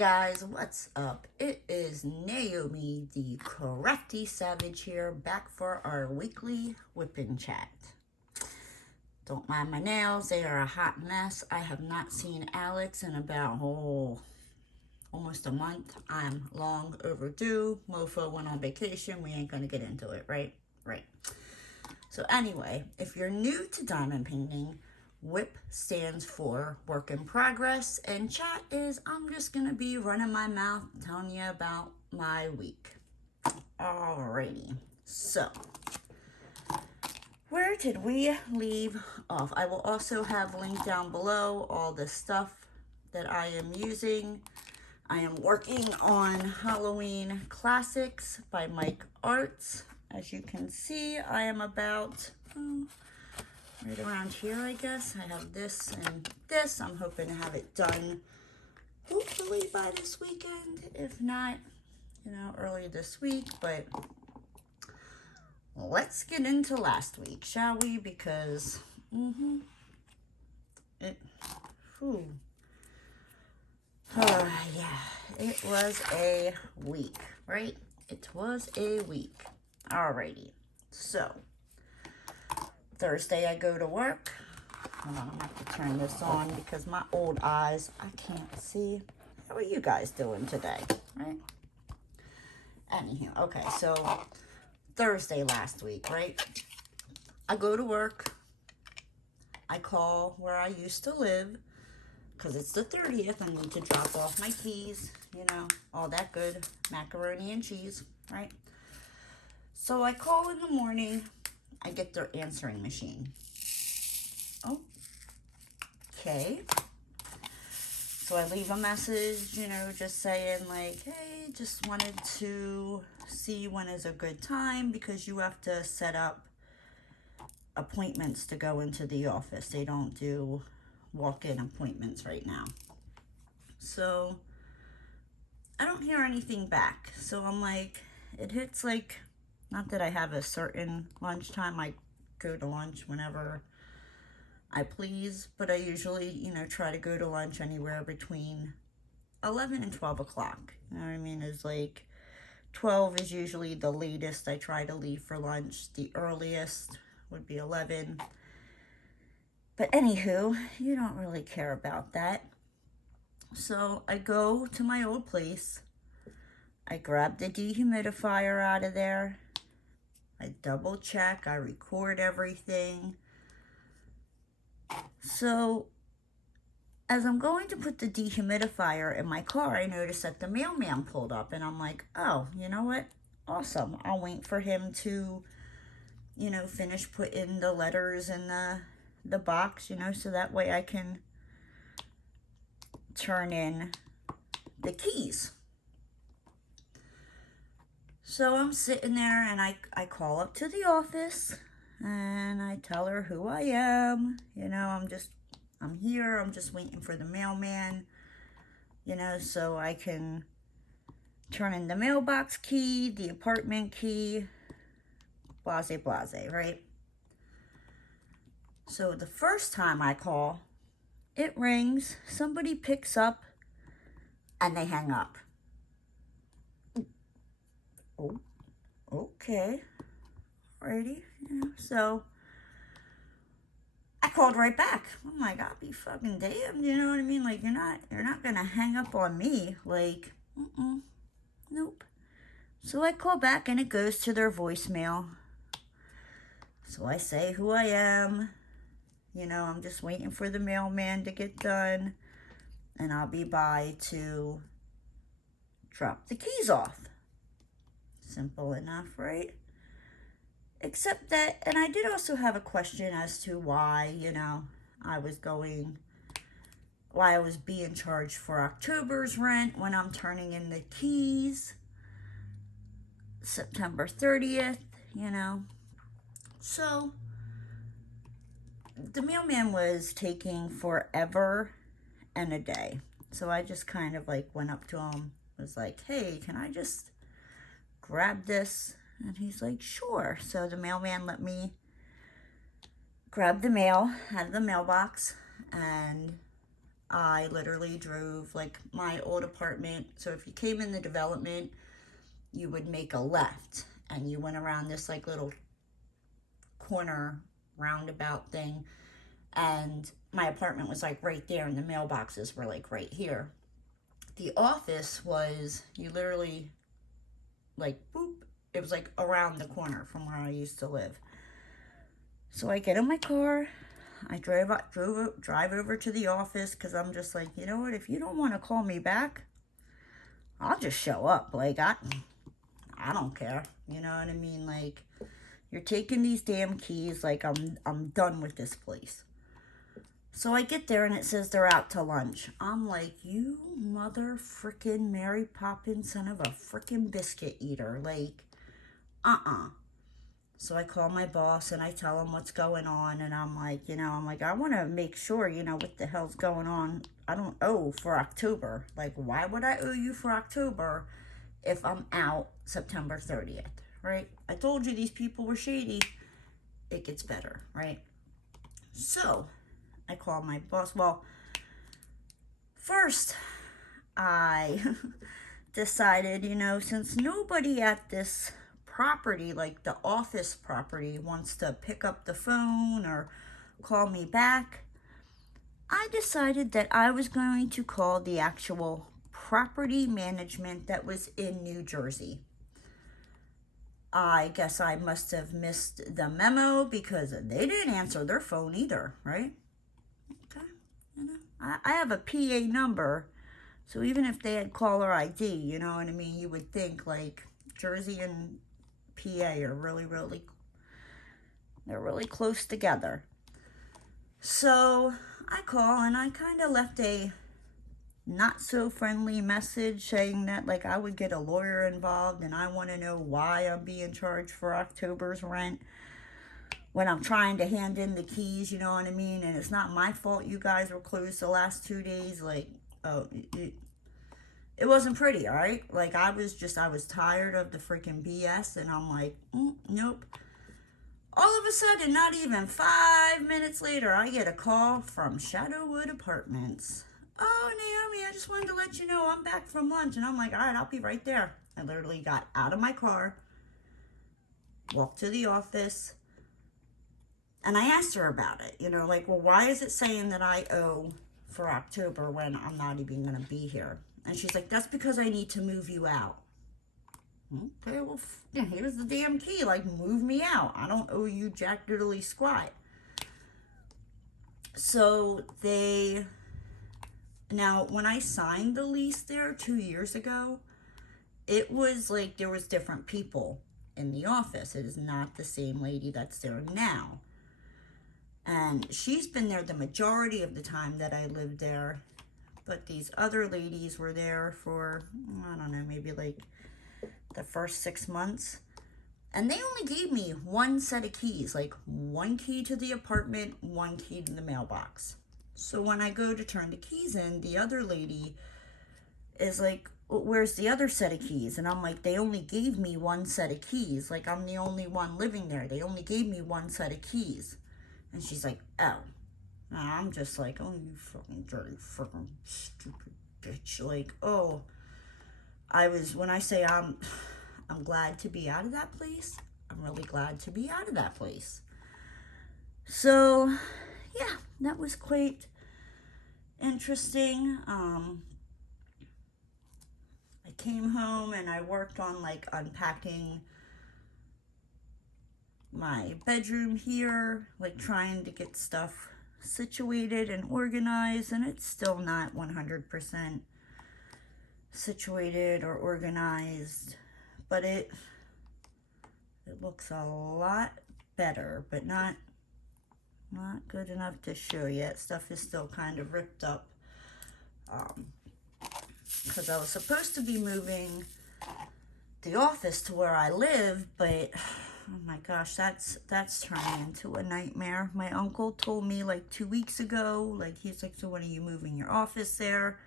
guys, what's up? It is Naomi, the Crafty Savage here, back for our weekly whipping chat. Don't mind my nails, they are a hot mess. I have not seen Alex in about, almost a month. I'm long overdue. Mofo went on vacation. We ain't gonna get into it, right? Right. So anyway, if you're new to diamond painting, WIP stands for work in progress, and chat is I'm just gonna be running my mouth telling you about my week. Alrighty, so where did we leave off? I will also have linked down below all the stuff that I am using. I am working on Halloween Classics by Mike Arts. As you can see, I am about right around here, I guess. I have this and this. I'm hoping to have it done hopefully by this weekend. If not, early this week. But let's get into last week, shall we? Because, yeah, it was a week, right? It was a week. Alrighty, so Thursday I go to work. Hold on, I'm gonna have to turn this on because my old eyes, I can't see. How are you guys doing today, right? Anywho, okay, so Thursday last week, right? I go to work. I call where I used to live because it's the 30th. I need to drop off my keys, all that good macaroni and cheese, right? So I call in the morning. I get their answering machine. Okay. So I leave a message, just saying like, hey, just wanted to see when is a good time because you have to set up appointments to go into the office. They don't do walk-in appointments right now. So I don't hear anything back. So I'm like, it hits like, not that I have a certain lunchtime. I go to lunch whenever I please, but I usually, try to go to lunch anywhere between 11 and 12 o'clock. You know what I mean? It's like 12 is usually the latest I try to leave for lunch. The earliest would be 11. But anywho, you don't really care about that. So I go to my old place. I grab the dehumidifier out of there. I double check, I record everything. So as I'm going to put the dehumidifier in my car, I noticed that the mailman pulled up and I'm like, oh, you know what? Awesome. I'll wait for him to, finish putting the letters in the box, so that way I can turn in the keys. So I'm sitting there and I call up to the office and I tell her who I am. I'm here. I'm just waiting for the mailman, so I can turn in the mailbox key, the apartment key, blase, blase, right? So the first time I call, it rings, somebody picks up, and they hang up. Oh, okay, alrighty, so I called right back. I'm like, I'll be fucking damned, you know what I mean? Like, you're not gonna hang up on me, like, nope. So I call back and it goes to their voicemail. So I say who I am, I'm just waiting for the mailman to get done, and I'll be by to drop the keys off. Simple enough, right? Except that, and I did also have a question as to why, why I was being charged for October's rent when I'm turning in the keys September 30th, So, the mailman was taking forever and a day. So I just kind of like went up to him, was like, hey, can I just grab this? And he's like, sure. So the mailman let me grab the mail out of the mailbox and I literally drove like my old apartment. So if you came in the development, you would make a left and you went around this like little corner roundabout thing. And my apartment was like right there and the mailboxes were like right here. The office was, you literally like boop, it was like around the corner from where I used to live. So I get in my car, I drive over to the office because I'm just like, you know what, if you don't want to call me back, I'll just show up. Like, I don't care. You know what I mean? Like, you're taking these damn keys. Like, I'm done with this place. So I get there and it says they're out to lunch. I'm like, you mother frickin' Mary Poppins son of a frickin' biscuit eater. Like, So I call my boss and I tell him what's going on. And I'm like, I want to make sure, what the hell's going on. I don't owe for October. Like, why would I owe you for October if I'm out September 30th, right? I told you these people were shady. It gets better, right? So I call my boss. Well, first I decided, since nobody at this property, like the office property, wants to pick up the phone or call me back, I decided that I was going to call the actual property management that was in New Jersey. I guess I must have missed the memo because they didn't answer their phone either, right? Okay. I have a PA number, so even if they had caller ID, you know what I mean, you would think like Jersey and PA are they're really close together. So I call and I kind of left a not so friendly message saying that like I would get a lawyer involved and I want to know why I'm being charged for October's rent when I'm trying to hand in the keys, you know what I mean? And it's not my fault you guys were closed the last 2 days. Like, it wasn't pretty, all right? Like, I was tired of the freaking BS, and I'm like, nope. All of a sudden, not even 5 minutes later, I get a call from Shadowwood Apartments. Oh, Naomi, I just wanted to let you know I'm back from lunch. And I'm like, all right, I'll be right there. I literally got out of my car, walked to the office, and I asked her about it. Like, well, why is it saying that I owe for October when I'm not even going to be here? And she's like, that's because I need to move you out. Okay, well, here's the damn key. Like, move me out. I don't owe you jack diddly squat. So now, when I signed the lease there 2 years ago, it was like there was different people in the office. It is not the same lady that's there now. And she's been there the majority of the time that I lived there. But these other ladies were there for, I don't know, maybe like the first 6 months. And they only gave me one set of keys, like one key to the apartment, one key to the mailbox. So when I go to turn the keys in, the other lady is like, well, where's the other set of keys? And I'm like, they only gave me one set of keys. Like, I'm the only one living there. They only gave me one set of keys. And she's like, oh. And I'm just like, oh, you fucking dirty, fucking stupid bitch. Like, oh. When I say I'm glad to be out of that place, I'm really glad to be out of that place. So, yeah, that was quite interesting. I came home and I worked on like unpacking my bedroom here, like trying to get stuff situated and organized, and it's still not 100% situated or organized, but it looks a lot better, but not good enough to show yet. Stuff is still kind of ripped up because I was supposed to be moving the office to where I live, but oh my gosh, that's turning into a nightmare. My uncle told me like 2 weeks ago, like he's like, so when are you moving your office there?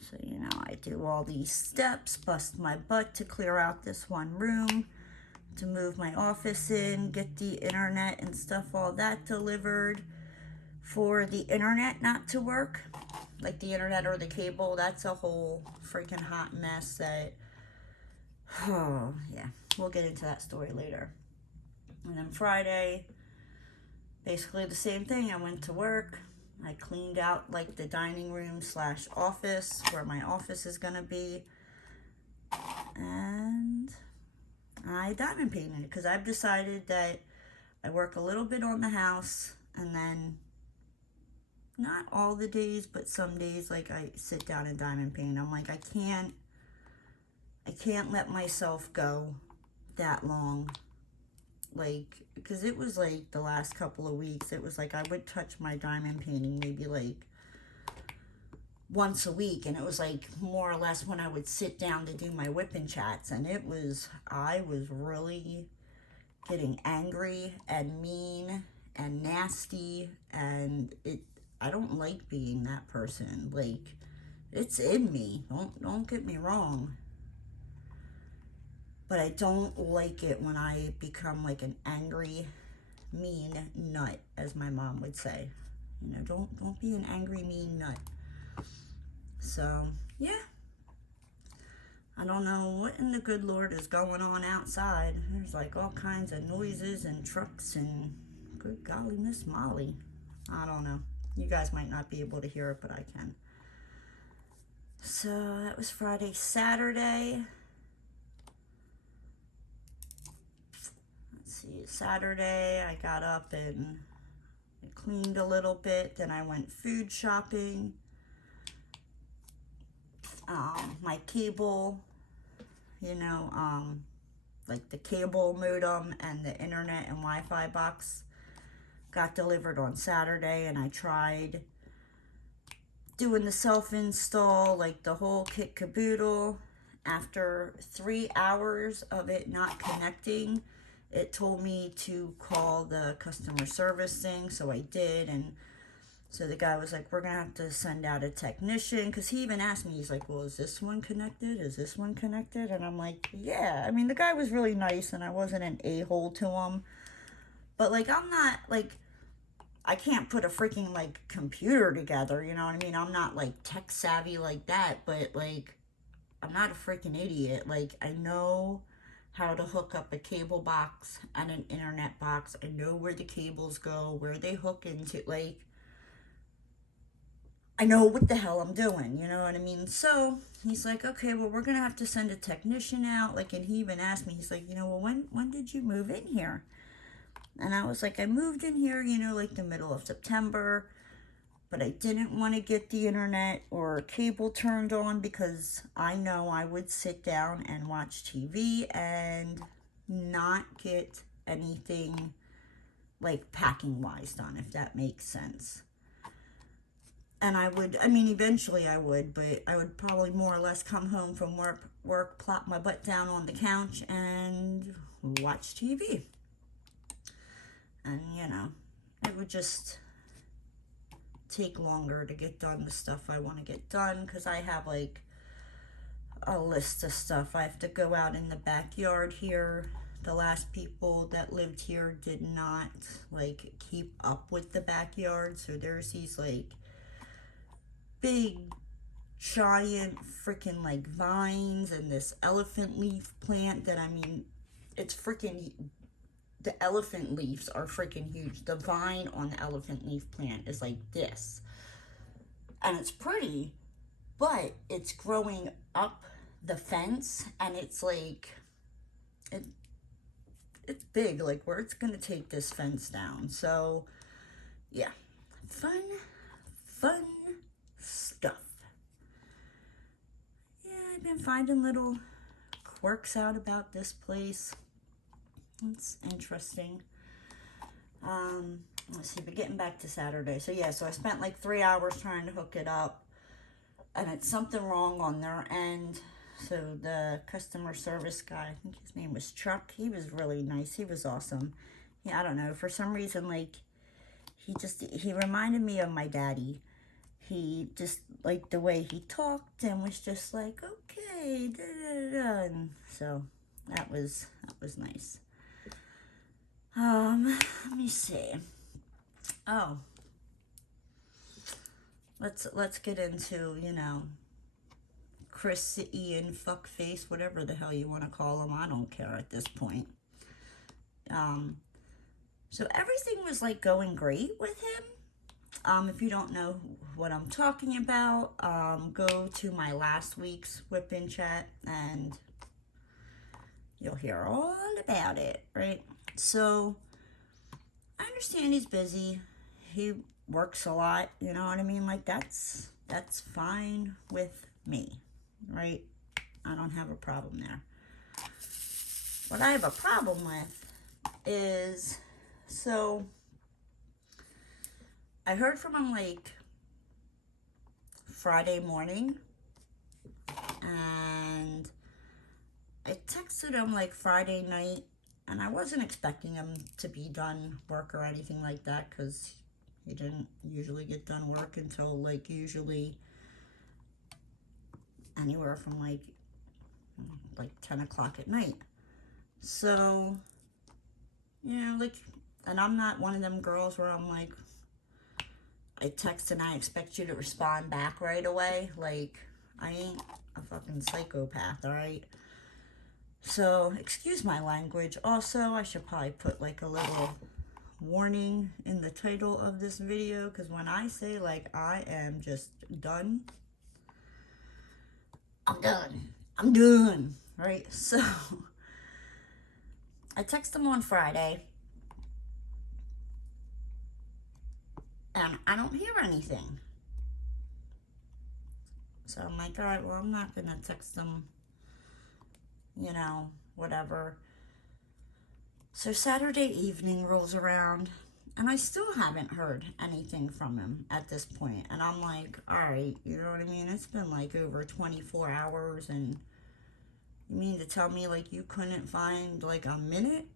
So, I do all these steps, bust my butt to clear out this one room, to move my office in, get the internet and stuff, all that delivered, for the internet not to work. like the internet or the cable, that's a whole freaking hot mess that, oh, yeah. We'll get into that story later. And then Friday, basically the same thing. I went to work. I cleaned out like the dining room / office where my office is going to be. And I diamond painted because I've decided that I work a little bit on the house and then not all the days, but some days like I sit down and diamond paint. I'm like, I can't let myself go that long. Like, because it was like the last couple of weeks, it was like I would touch my diamond painting maybe like once a week, and it was like more or less when I would sit down to do my whipping chats, and I was really getting angry and mean and nasty, and I don't like being that person. Like, it's in me, don't get me wrong. But I don't like it when I become like an angry, mean nut, as my mom would say. You know, don't be an angry, mean nut. So, yeah. I don't know what in the good Lord is going on outside. There's like all kinds of noises and trucks and good golly, Miss Molly. I don't know. You guys might not be able to hear it, but I can. So, that was Friday. Saturday. Saturday, I got up and cleaned a little bit. Then I went food shopping. My cable, you know, like the cable modem and the internet and Wi-Fi box got delivered on Saturday, and I tried doing the self-install, like the whole kit caboodle. After 3 hours of it not connecting, it told me to call the customer service thing, so I did, and so the guy was like, we're going to have to send out a technician, because he even asked me, he's like, well, is this one connected? Is this one connected? And I'm like, yeah. I mean, the guy was really nice, and I wasn't an a-hole to him, but, like, I'm not, like, I can't put a freaking, like, computer together, you know what I mean? I'm not, like, tech savvy like that, but, like, I'm not a freaking idiot. Like, I know how to hook up a cable box and an internet box. I know where the cables go, where they hook into, like, I know what the hell I'm doing, you know what I mean? So, he's like, okay, well, we're going to have to send a technician out, like, and he even asked me, he's like, you know, well, when did you move in here? And I was like, I moved in here, you know, like the middle of September, but I didn't want to get the internet or cable turned on because I know I would sit down and watch TV and not get anything like packing wise done, if that makes sense. And I would, I mean, eventually I would, but I would probably more or less come home from work, plop my butt down on the couch and watch TV. And, you know, it would just take longer to get done the stuff I want to get done, because I have like a list of stuff. I have to go out in the backyard here. The last people that lived here did not like keep up with the backyard, so there's these like big giant freaking like vines and this elephant leaf plant that, I mean, it's freaking, the elephant leaves are freaking huge. The vine on the elephant leaf plant is like this. And it's pretty, but it's growing up the fence, and it's like, it's big, like where it's going to take this fence down. So, yeah. Fun stuff. Yeah, I've been finding little quirks out about this place. It's interesting. Let's see, but getting back to Saturday. So yeah, so I spent like 3 hours trying to hook it up, and it's something wrong on their end. So the customer service guy, I think his name was Chuck, he was really nice. He was awesome. Yeah, I don't know, for some reason, like, he reminded me of my daddy. He just, like, the way he talked and was just like, okay, da da da. And so that was nice. Let me see. Oh, let's get into, you know, Chris, Ian, fuckface, whatever the hell you want to call him. I don't care at this point. So everything was like going great with him. If you don't know what I'm talking about, go to my last week's whip-in chat and you'll hear all about it, right? So I understand he's busy. He works a lot, you know what I mean? Like that's fine with me, right? I don't have a problem there. What I have a problem with is, so I heard from him like Friday morning, and I texted him like Friday night, and I wasn't expecting him to be done work or anything like that, because he didn't usually get done work until like usually anywhere from like 10 o'clock at night. So, you know, like, and I'm not one of them girls where I'm like, I text and I expect you to respond back right away. Like, I ain't a fucking psychopath, alright? So, excuse my language. Also, I should probably put like a little warning in the title of this video, because when I say like I am just done, I'm done, right? So, I text him on Friday, and I don't hear anything. So I'm like, all right, well, I'm not gonna text him, you know, whatever. So Saturday evening rolls around, and I still haven't heard anything from him at this point. And I'm like, all right, you know what I mean? It's been like over 24 hours, and you mean to tell me like you couldn't find like a minute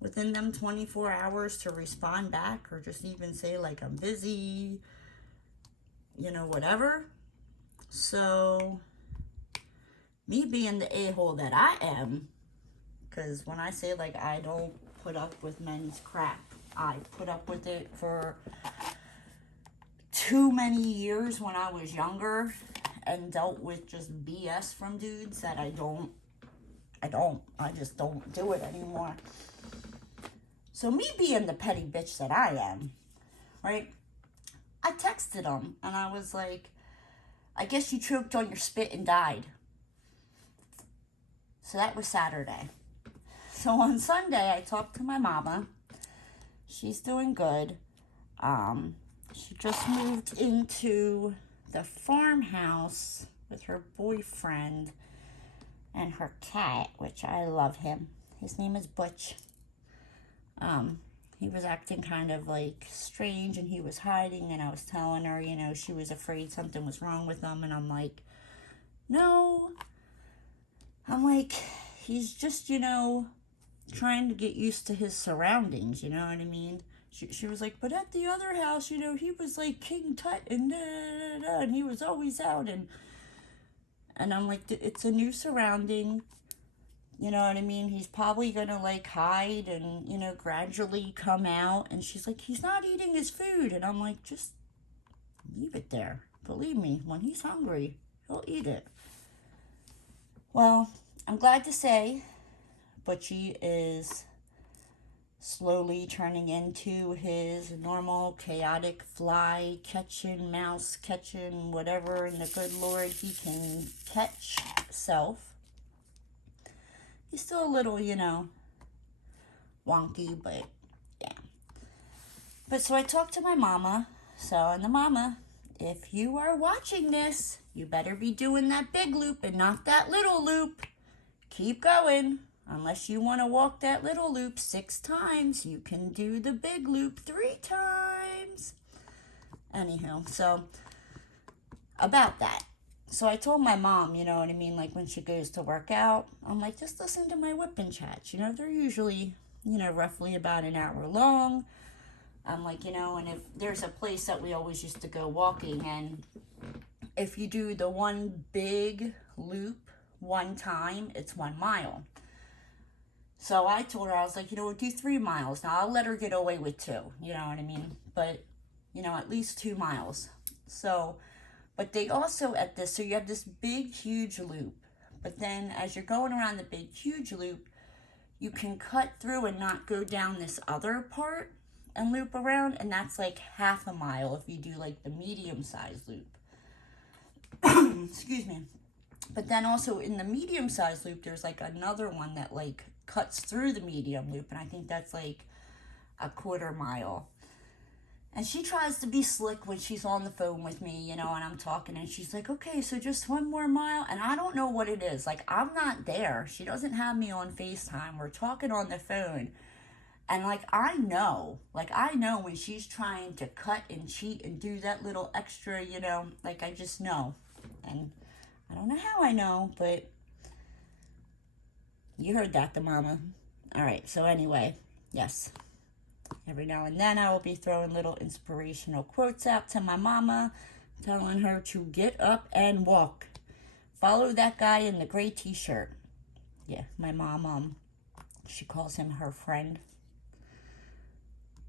within them 24 hours to respond back, or just even say like I'm busy, you know, whatever? So me being the a-hole that I am, because when I say like I don't put up with men's crap, I put up with it for too many years when I was younger and dealt with just BS from dudes that I just don't do it anymore. So me being the petty bitch that I am, right? I texted him and I was like, I guess you choked on your spit and died. So that was Saturday. So on Sunday, I talked to my mama. She's doing good. She just moved into the farmhouse with her boyfriend and her cat, which I love him. His name is Butch. He was acting kind of like strange, and he was hiding, and I was telling her, you know, she was afraid something was wrong with him, and I'm like, no. I'm like, he's just, you know, trying to get used to his surroundings, you know what I mean? She was like, but at the other house, you know, he was like King Tut and da, da, da, and he was always out, and I'm like, it's a new surrounding, you know what I mean? He's probably gonna like hide and, you know, gradually come out. And she's like, he's not eating his food. And I'm like, just leave it there. Believe me, when he's hungry, he'll eat it. Well, I'm glad to say Butchie is slowly turning into his normal chaotic fly catching, mouse catching, whatever in the good Lord he can catch self. He's still a little, you know, wonky, but yeah. But so I talked to my mama. So, and the mama, if you are watching this, you better be doing that big loop and not that little loop. Keep going. Unless you want to walk that little loop 6 times, you can do the big loop 3 times. Anywho, so about that. So I told my mom, you know what I mean, like when she goes to work out, I'm like, just listen to my whip-in chats. You know, they're usually, you know, roughly about an hour long. I'm like, you know, and if there's a place that we always used to go walking, and if you do the one big loop 1 time, it's 1 mile. So I told her, I was like, you know, we'll do 3 miles. Now, I'll let her get away with 2, you know what I mean? But, you know, at least 2 miles. So, but they also at this, so you have this big, huge loop. But then as you're going around the big, huge loop, you can cut through and not go down this other part and loop around. And that's like half a mile if you do like the medium-sized loop. Excuse me. But then also in the medium-sized loop, there's like another one that like cuts through the medium loop. And I think that's like a 1/4 mile. And she tries to be slick when she's on the phone with me, you know, and I'm talking, and she's like, okay, so just 1 more mile. And I don't know what it is. Like, I'm not there. She doesn't have me on FaceTime. We're talking on the phone. And, like, I know when she's trying to cut and cheat and do that little extra, you know, like, I just know. And I don't know how I know, but you heard that, the mama. All right, so anyway, yes. Every now and then I will be throwing little inspirational quotes out to my mama, telling her to get up and walk. Follow that guy in the gray t-shirt. Yeah, my mom, she calls him her friend.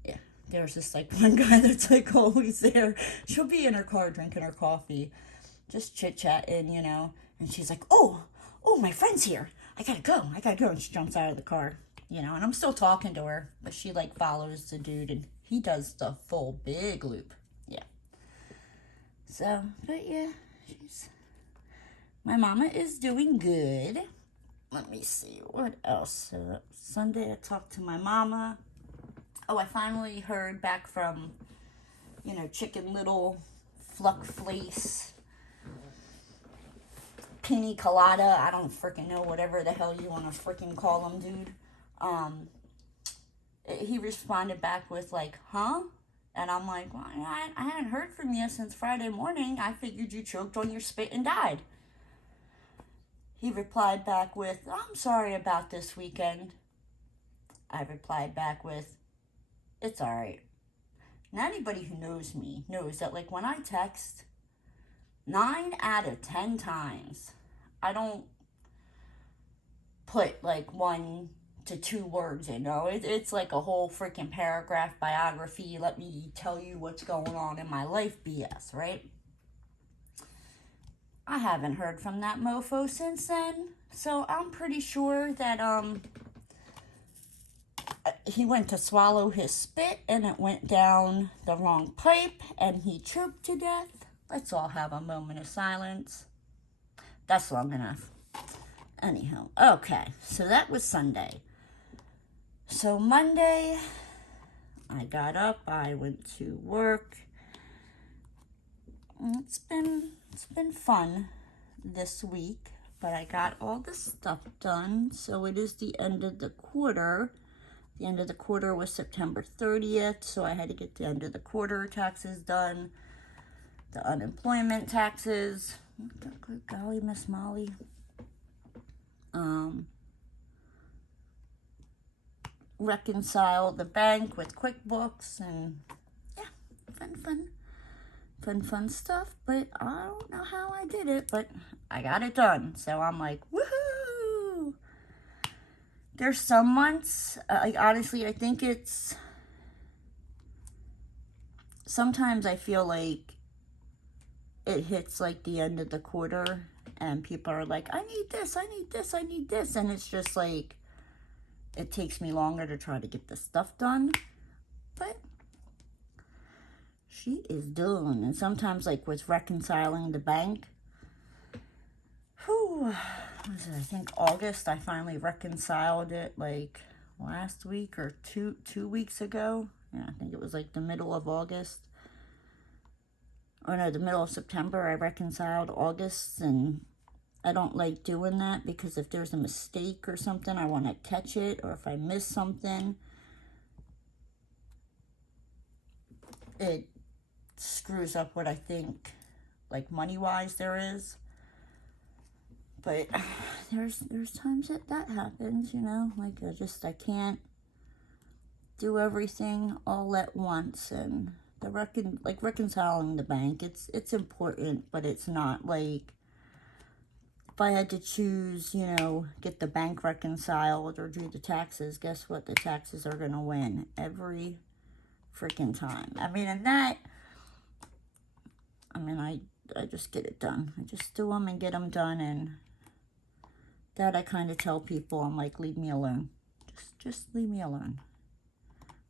Yeah, there's this like one guy that's like always there. She'll be in her car drinking her coffee, just chit-chatting, you know. And she's like, oh, my friend's here. I gotta go. And she jumps out of the car. You know, and I'm still talking to her, but she, like, follows the dude, and he does the full big loop. Yeah. So, but, yeah, my mama is doing good. Let me see, what else? Sunday, I talked to my mama. Oh, I finally heard back from, you know, Chicken Little, Fluck Flace, Pina Colada. I don't freaking know, whatever the hell you want to freaking call them, dude. He responded back with like, huh? And I'm like, well, I hadn't heard from you since Friday morning. I figured you choked on your spit and died. He replied back with, I'm sorry about this weekend. I replied back with, it's all right. Now anybody who knows me knows that like when I text, 9 out of 10 times, I don't put like 1 to 2 words, you know. It's like a whole freaking paragraph biography. Let me tell you what's going on in my life BS, right? I haven't heard from that mofo since then. So I'm pretty sure that he went to swallow his spit and it went down the wrong pipe and he choked to death. Let's all have a moment of silence. That's long enough. Anyhow, okay, so that was Sunday. So Monday, I got up, I went to work. It's been fun this week, but I got all the stuff done. So it is the end of the quarter. The end of the quarter was September 30th, so I had to get the end of the quarter taxes done. The unemployment taxes. Good golly, Miss Molly. Reconcile the bank with QuickBooks, and yeah, fun stuff. But I don't know how I did it, but I got it done. So I'm like, woohoo! There's some months, like honestly, I think it's, sometimes I feel like it hits like the end of the quarter and people are like, I need this, and it's just like, it takes me longer to try to get the stuff done, but she is done. And sometimes like with reconciling the bank, what was it, I think August, I finally reconciled it like last week or two weeks ago. Yeah, I think it was like the middle of August. Or no, the middle of September, I reconciled August, and I don't like doing that because if there's a mistake or something, I want to catch it, or if I miss something, it screws up what I think, like money-wise, there is. But there's times that happens, you know, like I can't do everything all at once, and the reconciling the bank, it's important, but it's not like, if I had to choose, you know, get the bank reconciled or do the taxes, guess what? The taxes are going to win every freaking time. I mean, and that, I mean, I just get it done. I just do them and get them done, and that I kind of tell people, I'm like, leave me alone. Just leave me alone.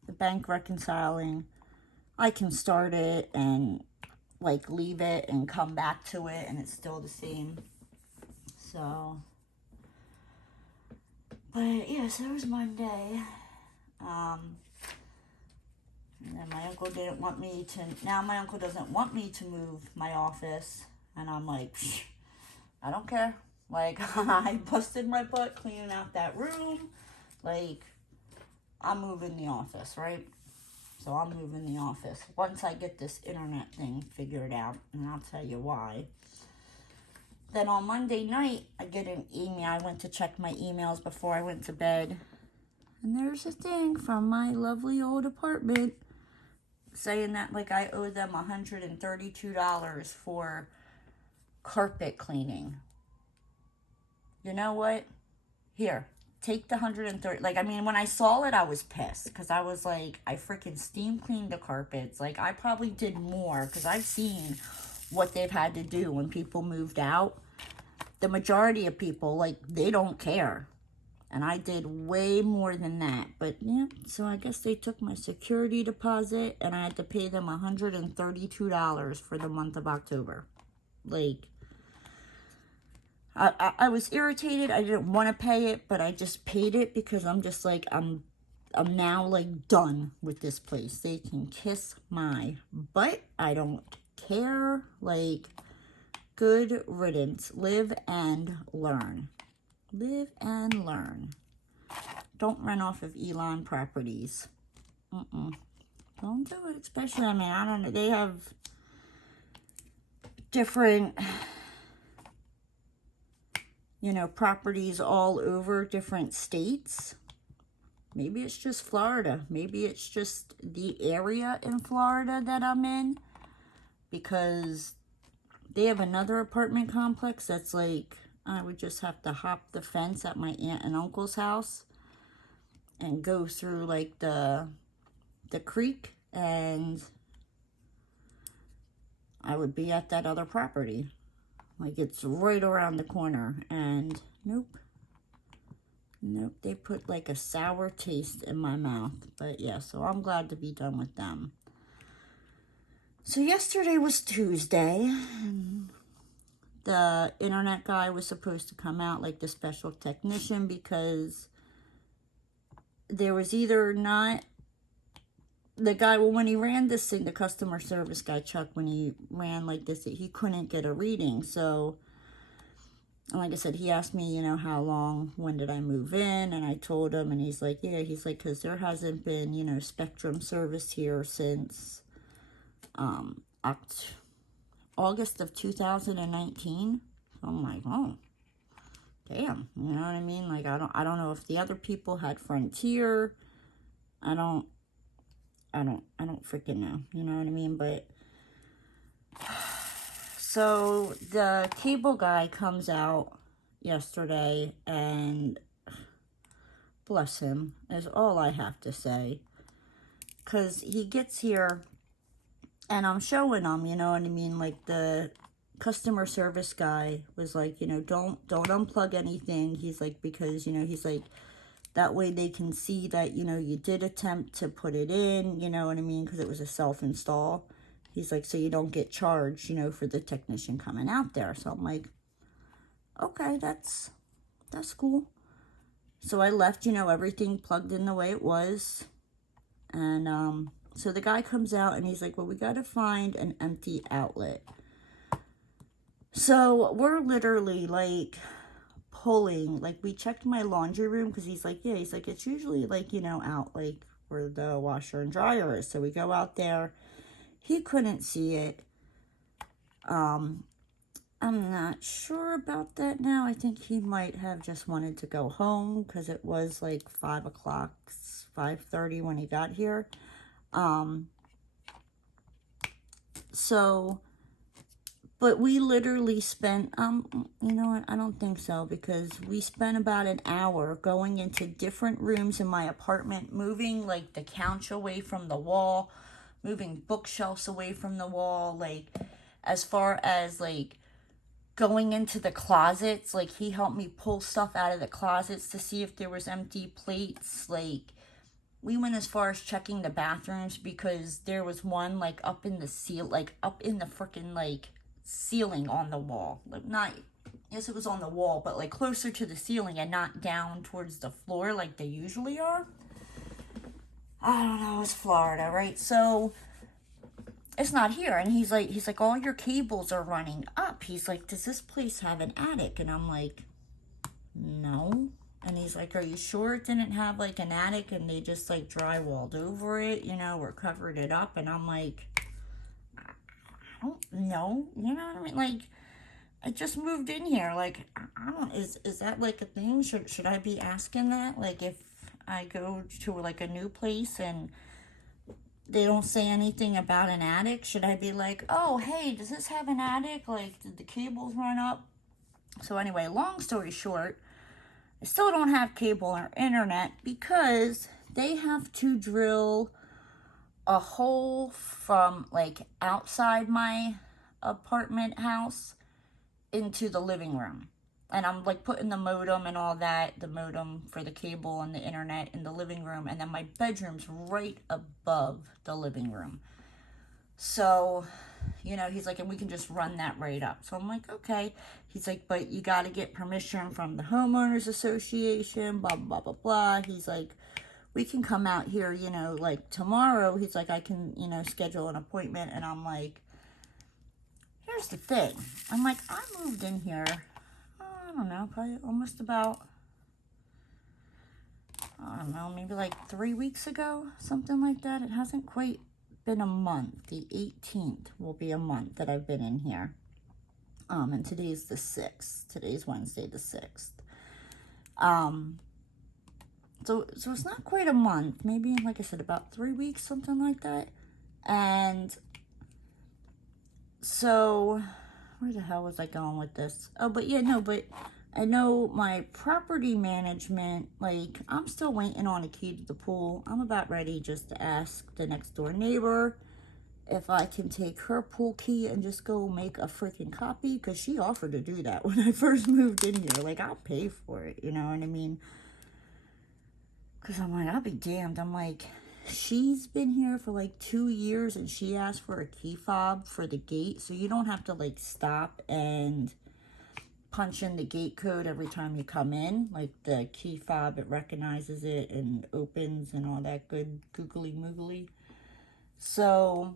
The bank reconciling, I can start it and like leave it and come back to it and it's still the same. So, but yeah, so it was Monday. And then my uncle didn't want me to, now my uncle doesn't want me to move my office. And I'm like, I don't care. Like, I busted my butt cleaning out that room. Like, I'm moving the office, right? So I'm moving the office. Once I get this internet thing figured out, and I'll tell you why. Then on Monday night, I get an email. I went to check my emails before I went to bed. And there's a thing from my lovely old apartment saying that, like, I owe them $132 for carpet cleaning. You know what? Here, take the 130. Like, I mean, when I saw it, I was pissed. Because I was like, I freaking steam cleaned the carpets. Like, I probably did more. Because I've seen what they've had to do when people moved out. The majority of people, like, they don't care. And I did way more than that. But, yeah, so I guess they took my security deposit. And I had to pay them $132 for the month of October. Like, I was irritated. I didn't want to pay it, but I just paid it because I'm just like, I'm now like done with this place. They can kiss my butt. I don't care. Like, good riddance. Live and learn. Live and learn. Don't run off of Elon properties. Don't do it. Especially, I mean, I don't know. They have different, you know, properties all over different states. Maybe it's just Florida. Maybe it's just the area in Florida that I'm in. Because they have another apartment complex that's like, I would just have to hop the fence at my aunt and uncle's house and go through like the creek, and I would be at that other property. Like, it's right around the corner, and nope, they put like a sour taste in my mouth. But yeah, so I'm glad to be done with them. So yesterday was Tuesday, and the internet guy was supposed to come out, like the special technician, because there was either not, the guy, well, when he ran this thing, the customer service guy, Chuck, when he ran like this, he couldn't get a reading. So, like I said, he asked me, you know, how long, when did I move in? And I told him, and he's like, yeah, he's like, because there hasn't been, you know, Spectrum service here since August of 2019. So I'm like, oh, damn, you know what I mean? Like, I don't know if the other people had Frontier. I don't freaking know, you know what I mean? But so the cable guy comes out yesterday, and bless him is all I have to say, because he gets here and I'm showing him, you know what I mean? Like, the customer service guy was like, you know, don't unplug anything. He's like, because, you know, he's like, that way they can see that, you know, you did attempt to put it in, you know what I mean? Because it was a self-install. He's like, so you don't get charged, you know, for the technician coming out there. So I'm like, okay, that's cool. So I left, you know, everything plugged in the way it was. And, so the guy comes out and he's like, well, we got to find an empty outlet. So we're literally like pulling, like, we checked my laundry room, because he's like, yeah, he's like, it's usually like, you know, out like where the washer and dryer is. So we go out there. He couldn't see it. I'm not sure about that now. I think he might have just wanted to go home, because it was like 5 o'clock, 5:30 when he got here. So, but we literally spent, you know what, I don't think so, because we spent about an hour going into different rooms in my apartment, moving like the couch away from the wall, moving bookshelves away from the wall, like as far as like going into the closets. Like, he helped me pull stuff out of the closets to see if there was empty plates. Like, we went as far as checking the bathrooms because there was one like up in the like up in the freaking like ceiling on the wall. Like, not, yes, it was on the wall, but like closer to the ceiling and not down towards the floor like they usually are. I don't know, it's Florida, right? So it's not here. And he's like, all your cables are running up. He's like, does this place have an attic? And I'm like, no. And he's like, are you sure it didn't have like an attic and they just like drywalled over it, you know, or covered it up? And I'm like, I don't know, you know what I mean? Like, I just moved in here. Like, I don't, is that like a thing? Should I be asking that? Like, if I go to like a new place and they don't say anything about an attic, should I be like, oh, hey, does this have an attic? Like, did the cables run up? So anyway, long story short, I still don't have cable or internet because they have to drill a hole from like outside my apartment house into the living room. And I'm like putting the modem and all that, the modem for the cable and the internet in the living room. And then my bedroom's right above the living room. So, you know, he's like, and we can just run that right up. So I'm like, okay. He's like, but you got to get permission from the homeowners association, blah, blah, blah, blah. He's like, we can come out here, you know, like tomorrow. He's like, I can, you know, schedule an appointment. And I'm like, here's the thing. I'm like, I moved in here, I don't know, probably almost about, I don't know, maybe like 3 weeks ago, something like that. It hasn't quite been a month. The 18th will be a month that I've been in here. And today's the 6th. Today's Wednesday the 6th. So it's not quite a month. Maybe, like I said, about 3 weeks, something like that. And so, where the hell was I going with this? Oh, but yeah, no, but I know my property management, like, I'm still waiting on a key to the pool. I'm about ready just to ask the next door neighbor if I can take her pool key and just go make a freaking copy, because she offered to do that when I first moved in here. Like, I'll pay for it, you know what I mean? Because I'm like, I'll be damned. I'm like, she's been here for like 2 years and she asked for a key fob for the gate, so you don't have to like stop and punch in the gate code every time you come in. Like, the key fob, it recognizes it and opens and all that good googly moogly. So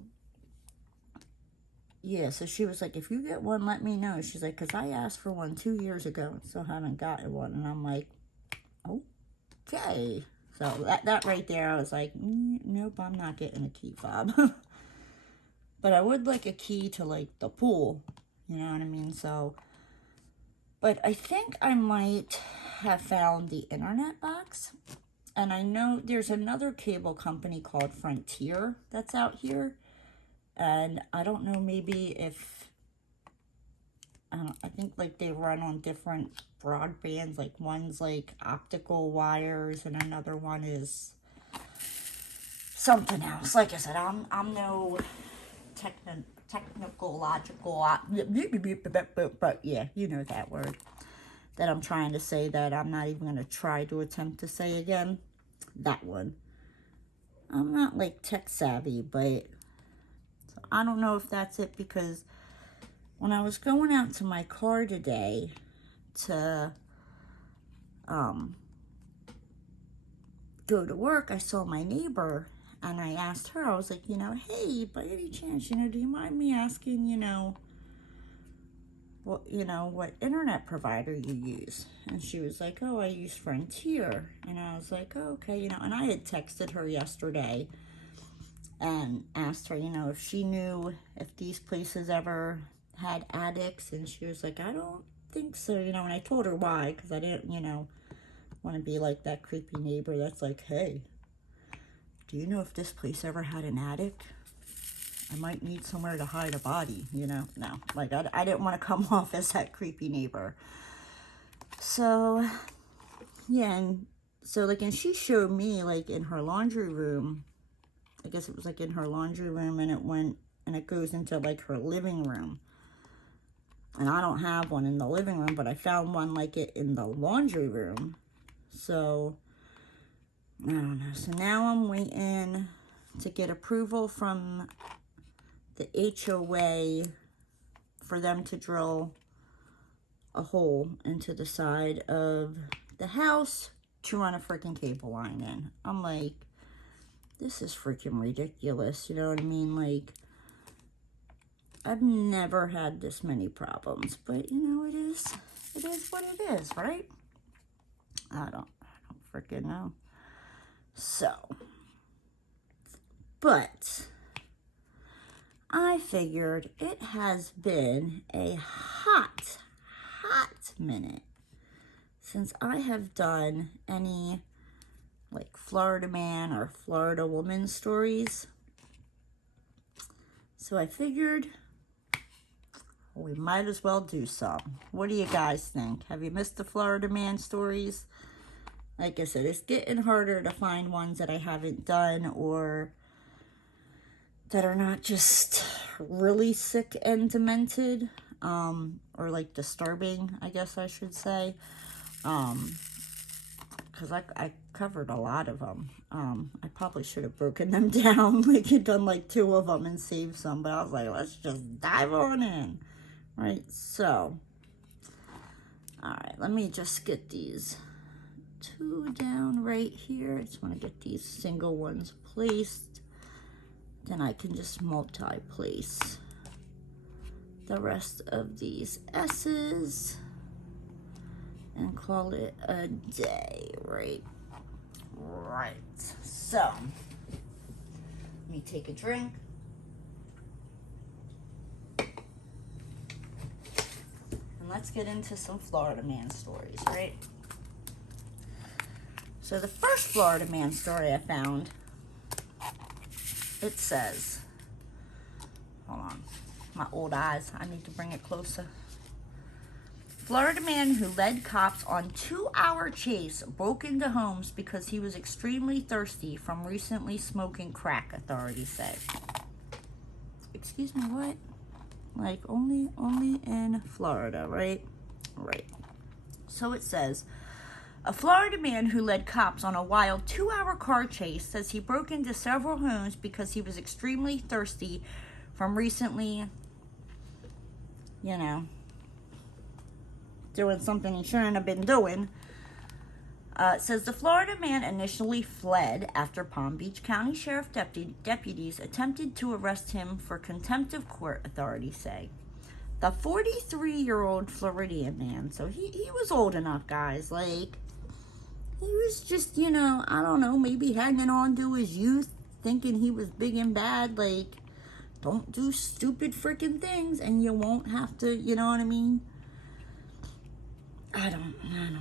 yeah, so she was like, if you get one, let me know. She's like, because I asked for one 2 years ago and still haven't gotten one. And I'm like, okay. So that right there, I was like, nope, I'm not getting a key fob. But I would like a key to like the pool, you know what I mean? So, but I think I might have found the internet box. And I know there's another cable company called Frontier that's out here. And I don't know, maybe if, I think like they run on different broadbands. Like, one's like optical wires and another one is something else. Like I said, I'm no technological, but yeah, you know that word that I'm trying to say that I'm not even going to try to attempt to say again. That one. I'm not like tech savvy, but I don't know if that's it, because when I was going out to my car today to go to work, I saw my neighbor and I asked her, I was like, you know, hey, by any chance, you know, do you mind me asking, you know, what internet provider you use? And she was like, oh, I use Frontier. And I was like, oh, okay, you know, and I had texted her yesterday and asked her, you know, if she knew if these places ever had attics, and she was like, I don't think so, you know, and I told her why, because I didn't, you know, want to be like that creepy neighbor that's like, hey, do you know if this place ever had an attic? I might need somewhere to hide a body, you know? No, like, I didn't want to come off as that creepy neighbor. So, yeah, and so, like, and she showed me, like, in her laundry room, I guess it was, like, in her laundry room, and it went and it goes into like her living room. And I don't have one in the living room, but I found one like it in the laundry room. So, I don't know. So now I'm waiting to get approval from the HOA for them to drill a hole into the side of the house to run a freaking cable line in. I'm like, this is freaking ridiculous. You know what I mean? Like, I've never had this many problems, but you know, it is what it is, right? I don't freaking know. So, but I figured it has been a hot minute since I have done any like Florida man or Florida woman stories. So I figured we might as well do some. What do you guys think? Have you missed the Florida man stories? Like I said, it's getting harder to find ones that I haven't done or that are not just really sick and demented, or like disturbing, I guess I should say. Because I covered a lot of them. I probably should have broken them down, like had done like 2 of them and saved some, but I was like, let's just dive on in. Right, so, all right, let me just get these 2 down right here. I just want to get these single ones placed. Then I can just multi-place the rest of these S's and call it a day, right? Right, so, let me take a drink. Let's get into some Florida man stories, right? So the first Florida man story I found, it says, hold on, my old eyes, I need to bring it closer. Florida man who led cops on 2-hour chase broke into homes because he was extremely thirsty from recently smoking crack, authorities say. Excuse me, what? Like, only in Florida, right? Right. So it says, a Florida man who led cops on a wild 2-hour car chase says he broke into several homes because he was extremely thirsty from recently, you know, doing something he shouldn't have been doing. It says the Florida man initially fled after Palm Beach County Sheriff deputies attempted to arrest him for contempt of court, authorities say. The 43-year-old Floridian man, so he was old enough, guys. Like, he was just, you know, I don't know, maybe hanging on to his youth, thinking he was big and bad. Like, don't do stupid freaking things and you won't have to, you know what I mean? I don't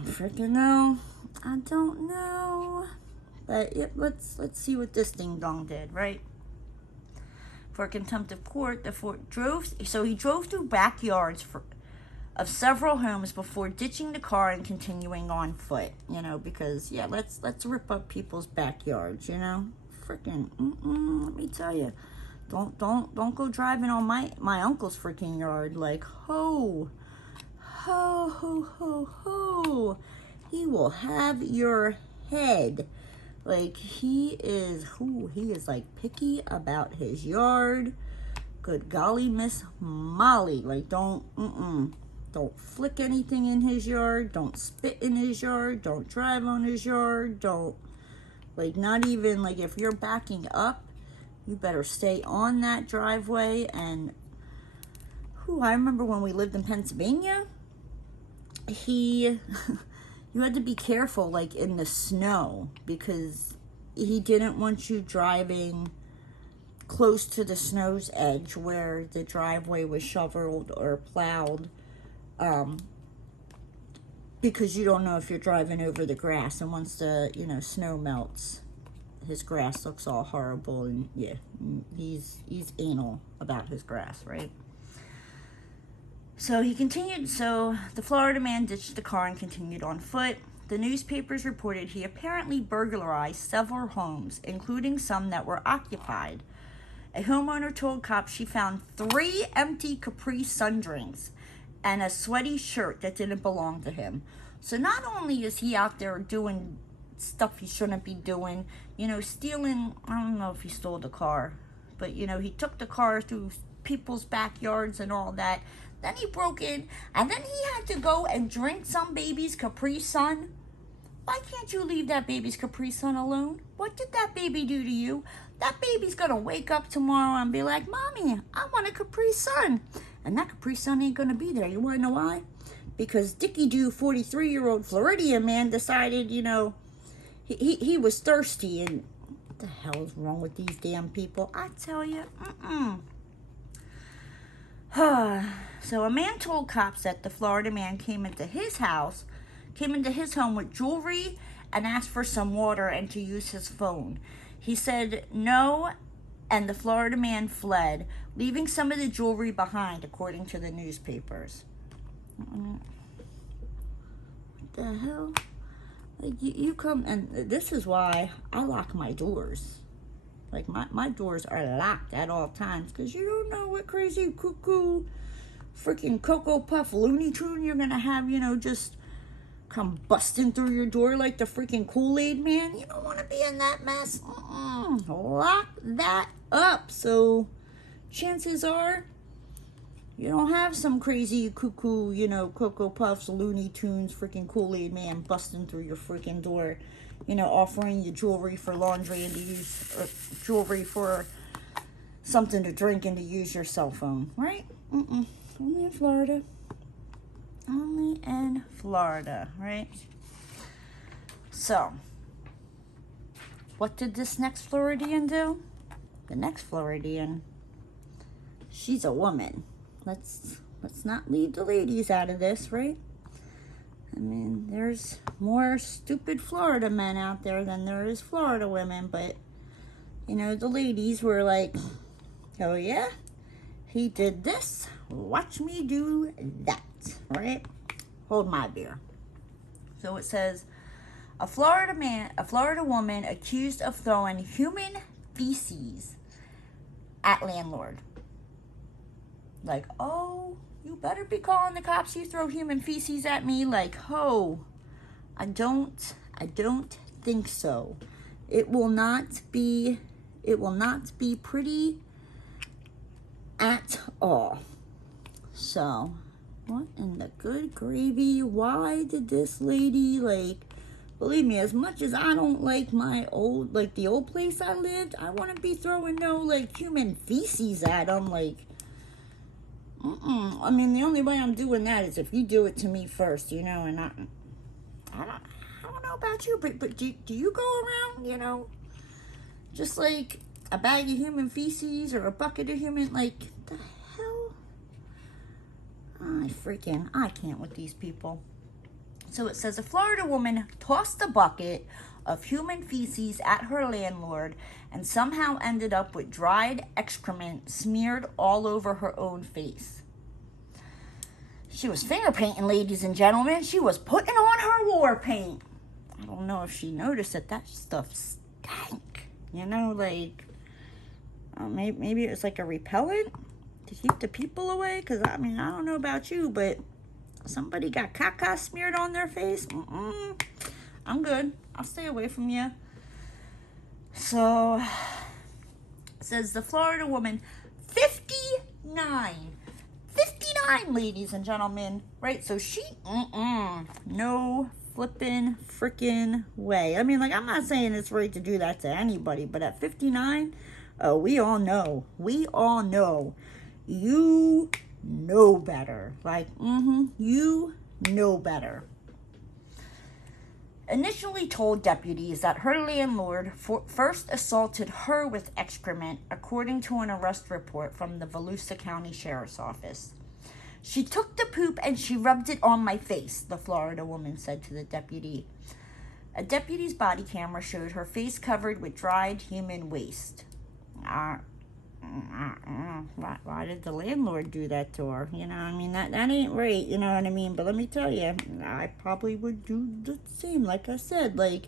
freaking know. I don't know. But let's see what this ding dong did, right? For contempt of court, he drove through backyards of several homes before ditching the car and continuing on foot, you know, because yeah, let's rip up people's backyards, you know? Freaking let me tell you. Don't go driving on my uncle's freaking yard like ho. Ho, ho, ho, ho. He will have your head. Like, he is like picky about his yard. Good golly, Miss Molly. Like, don't flick anything in his yard. Don't spit in his yard. Don't drive on his yard. Don't, like, not even, like, if you're backing up, you better stay on that driveway. And, I remember when we lived in Pennsylvania, you had to be careful, like, in the snow, because he didn't want you driving close to the snow's edge where the driveway was shoveled or plowed, because you don't know if you're driving over the grass, and once the, you know, snow melts, his grass looks all horrible, and yeah, he's anal about his grass, right? So the Florida man ditched the car and continued on foot. The newspapers reported he apparently burglarized several homes, including some that were occupied. A homeowner told cops she found 3 empty Capri Sun drinks and a sweaty shirt that didn't belong to him. So not only is he out there doing stuff he shouldn't be doing, you know, stealing, I don't know if he stole the car, but, you know, he took the car through people's backyards and all that. Then he broke in, and then he had to go and drink some baby's Capri Sun. Why can't you leave that baby's Capri Sun alone? What did that baby do to you? That baby's gonna wake up tomorrow and be like, Mommy, I want a Capri Sun. And that Capri Sun ain't gonna be there. You wanna know why? Because Dicky-Doo, 43-year-old Floridian man, decided, you know, he was thirsty. And what the hell is wrong with these damn people? I tell you, So a man told cops that the Florida man came into his home with jewelry and asked for some water and to use his phone. He said no, and the Florida man fled, leaving some of the jewelry behind, according to the newspapers. What the hell? Like, you come, and this is why I lock my doors. Like, my doors are locked at all times, because you don't know what crazy cuckoo freaking Cocoa Puff Looney Tune you're gonna have, you know, just come busting through your door like the freaking Kool-Aid man. You don't want to be in that mess. Lock that up. So chances are you don't have some crazy cuckoo, you know, Cocoa Puffs, Looney Tunes, freaking Kool-Aid man busting through your freaking door, you know, offering you jewelry for laundry and to use, or jewelry for something to drink and to use your cell phone, right? Only in Florida. Only in Florida, right? So, what did this next Floridian do? The next Floridian, she's a woman. Let's not leave the ladies out of this, right? I mean, there's more stupid Florida men out there than there is Florida women, but, you know, the ladies were like, oh yeah, he did this, watch me do that, right? Hold my beer. So it says, a Florida woman accused of throwing human feces at landlord. Like, oh, you better be calling the cops. You throw human feces at me. Like, ho, I don't think so. It will not be pretty at all. So, what in the good gravy? Why did this lady, like, believe me, as much as I don't like my old, like the old place I lived, I wouldn't be throwing no, like, human feces at them, like, I mean, the only way I'm doing that is if you do it to me first, you know, and I don't know about you, but do you go around, you know, just like a bag of human feces or a bucket of human, like, the hell? I can't with these people. So it says a Florida woman tossed a bucket of human feces at her landlord and somehow ended up with dried excrement smeared all over her own face. She was finger painting, ladies and gentlemen. She was putting on her war paint. I don't know if she noticed that stuff stank. You know, like, maybe it was like a repellent to keep the people away. Because, I mean, I don't know about you, but somebody got caca smeared on their face. I'm good. I'll stay away from you. So, it says the Florida woman, 59, ladies and gentlemen, right? So she, no flipping freaking way. I mean, like, I'm not saying it's right to do that to anybody, but at 59, we all know, you know better. Like, you know better. Initially told deputies that her landlord first assaulted her with excrement, according to an arrest report from the Volusia County Sheriff's Office. She took the poop and she rubbed it on my face, the Florida woman said to the deputy. A deputy's body camera showed her face covered with dried human waste. Why did the landlord do that to her? You know, I mean, that ain't right, you know what I mean? But let me tell you, I probably would do the same, like I said, like,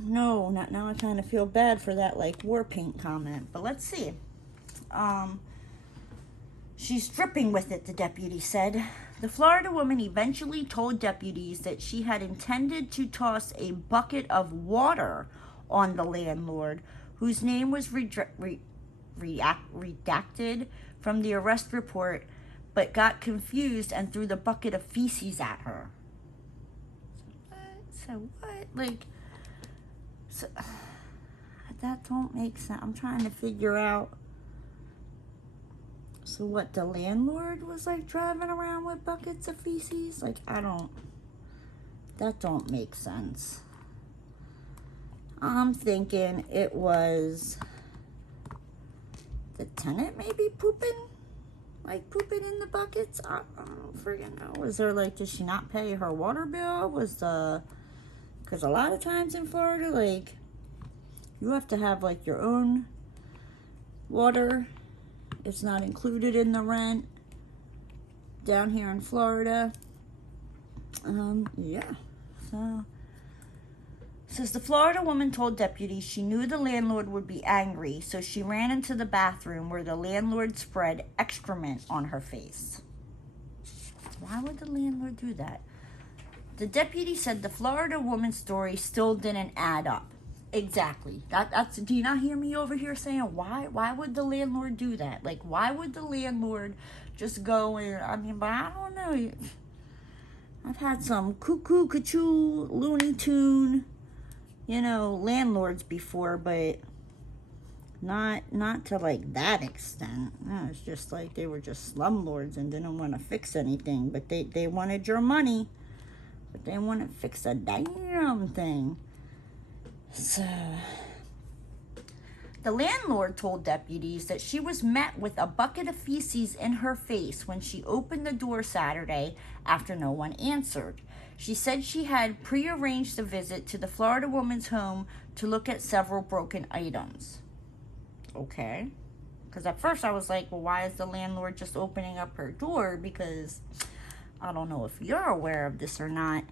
No, not now. I kind of feel bad for that, like, war paint comment. But let's see. She's dripping with it, the deputy said. The Florida woman eventually told deputies that she had intended to toss a bucket of water on the landlord, whose name was redacted from the arrest report, but got confused and threw the bucket of feces at her. So what? Like, so, that don't make sense. I'm trying to figure out. So what, the landlord was like driving around with buckets of feces? Like, that don't make sense. I'm thinking it was the tenant maybe pooping in the buckets. I don't friggin' know. Was there like, did she not pay her water bill? Because a lot of times in Florida, like, you have to have like your own water. It's not included in the rent down here in Florida. Yeah. So, says the Florida woman told deputies she knew the landlord would be angry, so she ran into the bathroom where the landlord spread excrement on her face. Why would the landlord do that? The deputy said the Florida woman's story still didn't add up. Exactly. That's. Do you not hear me over here saying why would the landlord do that? Like, why would the landlord just go and, I mean, but I don't know. I've had some cuckoo, cuckoo, Looney Tune, landlords before, but not to like that extent. No, it's just like they were just slumlords and didn't want to fix anything, but they wanted your money, but they wouldn't fix a damn thing. So, the landlord told deputies that she was met with a bucket of feces in her face when she opened the door Saturday after no one answered. She said she had prearranged a visit to the Florida woman's home to look at several broken items. Okay. Because at first I was like, well, why is the landlord just opening up her door? Because I don't know if you're aware of this or not,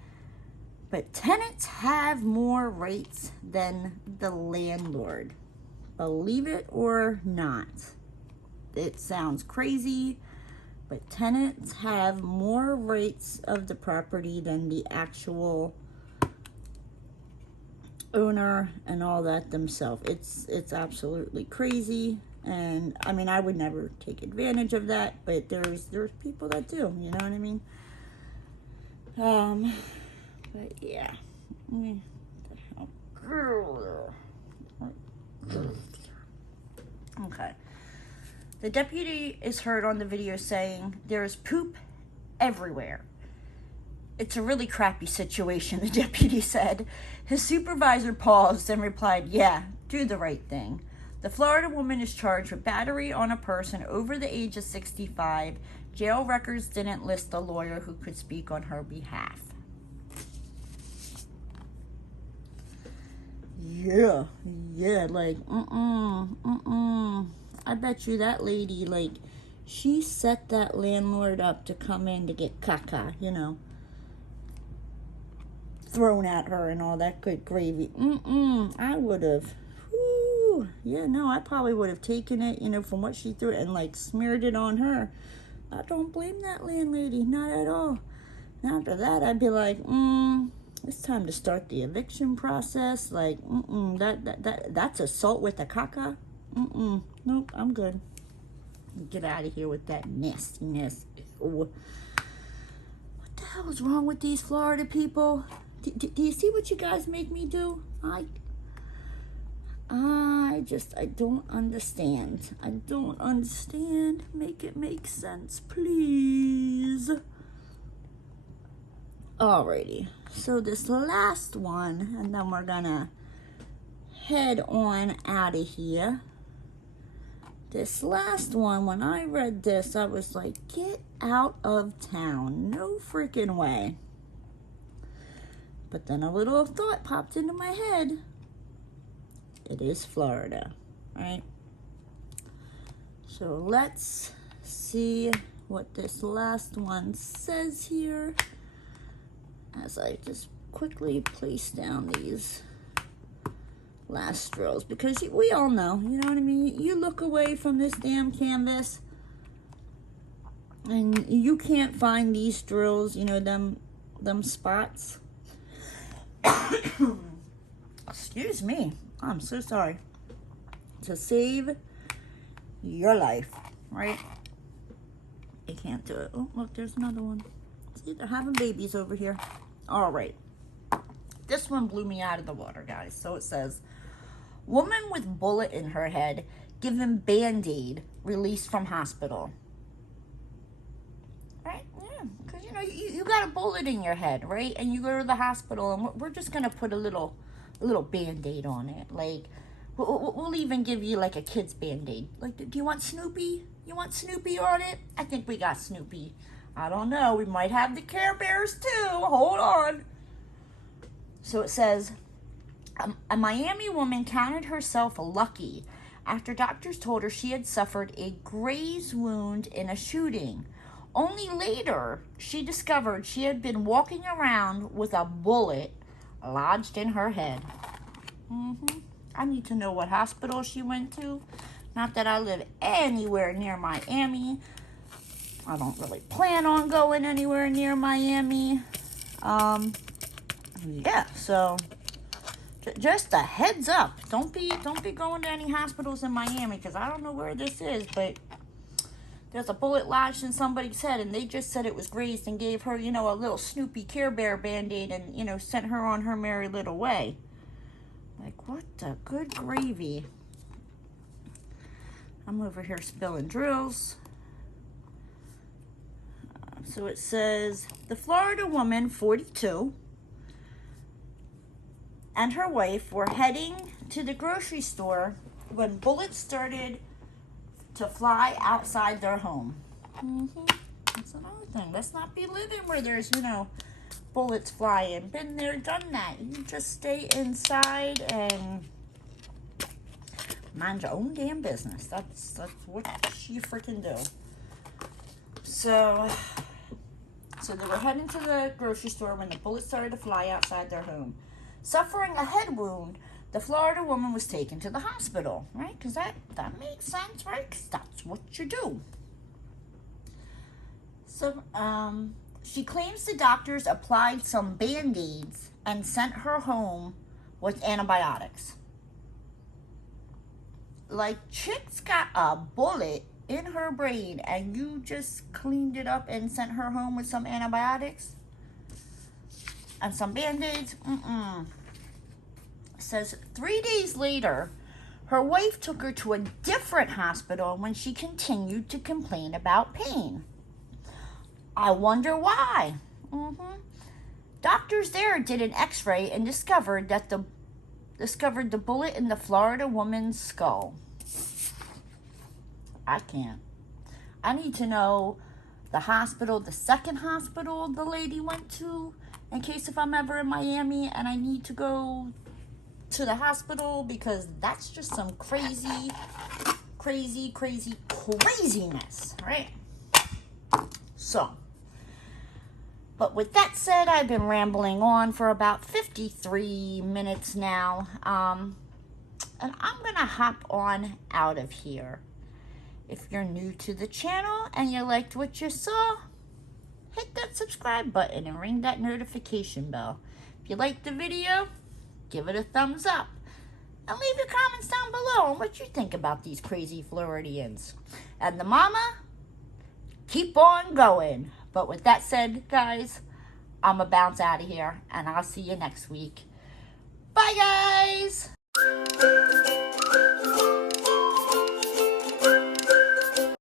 but tenants have more rights than the landlord. Believe it or not. It sounds crazy, but tenants have more rights of the property than the actual owner and all that themselves. It's absolutely crazy. And I mean, I would never take advantage of that, but there's people that do, you know what I mean? But yeah. Okay. The deputy is heard on the video saying, "There is poop everywhere." "It's a really crappy situation," the deputy said. His supervisor paused and replied, "Yeah, do the right thing." The Florida woman is charged with battery on a person over the age of 65. Jail records didn't list a lawyer who could speak on her behalf. Yeah, like, I bet you that lady, like, she set that landlord up to come in to get caca, thrown at her and all that good gravy. I would have, I probably would have taken it, from what she threw and, like, smeared it on her. I don't blame that landlady, not at all. And after that, I'd be like, it's time to start the eviction process. Like, that's assault with a caca. Nope, I'm good. Get out of here with that nastiness. Ew. What the hell is wrong with these Florida people? Do you see what you guys make me do? I don't understand. I don't understand. Make it make sense, please. Alrighty, so this last one, and then we're gonna head on out of here. This last one, when I read this, I was like, get out of town. No freaking way. But then a little thought popped into my head. It is Florida, right? So let's see what this last one says here, as I just quickly place down these last drills, because we all know, you know what I mean? You look away from this damn canvas and you can't find these drills, you know, them spots. Excuse me. I'm so sorry. To save your life, right? You can't do it. Oh, look, there's another one. See, they're having babies over here. All right. This one blew me out of the water, guys. So it says, woman with bullet in her head given Band-Aid released from hospital. Right? Yeah, because, you know, you got a bullet in your head, right? And you go to the hospital, and we're just going to put a little Band-Aid on it. Like, we'll even give you, like, a kid's Band-Aid. Like, do you want Snoopy? You want Snoopy on it? I think we got Snoopy. I don't know. We might have the Care Bears, too. Hold on. So it says, a Miami woman counted herself lucky after doctors told her she had suffered a graze wound in a shooting. Only later, she discovered she had been walking around with a bullet lodged in her head. I need to know what hospital she went to. Not that I live anywhere near Miami. I don't really plan on going anywhere near Miami. Yeah, so just a heads up. Don't be going to any hospitals in Miami, because I don't know where this is, but there's a bullet lodged in somebody's head, and they just said it was grazed and gave her, you know, a little Snoopy Care Bear Band-Aid and, you know, sent her on her merry little way. Like, what the good gravy. I'm over here spilling drills. So it says, the Florida woman, 42, and her wife were heading to the grocery store when bullets started to fly outside their home. That's another thing. Let's not be living where there's, you know, bullets flying. Been there, done that. You just stay inside and mind your own damn business. That's what you freaking do. So they were heading to the grocery store when the bullets started to fly outside their home. Suffering a head wound, the Florida woman was taken to the hospital, right? Because that makes sense, right? Because that's what you do. So, she claims the doctors applied some Band-Aids and sent her home with antibiotics. Like, chick's got a bullet in her brain and you just cleaned it up and sent her home with some antibiotics and some Band-Aids? Says 3 days later, her wife took her to a different hospital when she continued to complain about pain. I wonder why. Doctors there did an x-ray and discovered the bullet in the Florida woman's skull. I can't. I need to know the hospital, the second hospital the lady went to, in case if I'm ever in Miami and I need to go to the hospital, because that's just some craziness, right? So, but with that said, I've been rambling on for about 53 minutes now, and I'm gonna hop on out of here. If you're new to the channel and you liked what you saw, hit that subscribe button and ring that notification bell. If you liked the video, give it a thumbs up. And leave your comments down below on what you think about these crazy Floridians. And the mama, keep on going. But with that said, guys, I'm going to bounce out of here. And I'll see you next week. Bye, guys.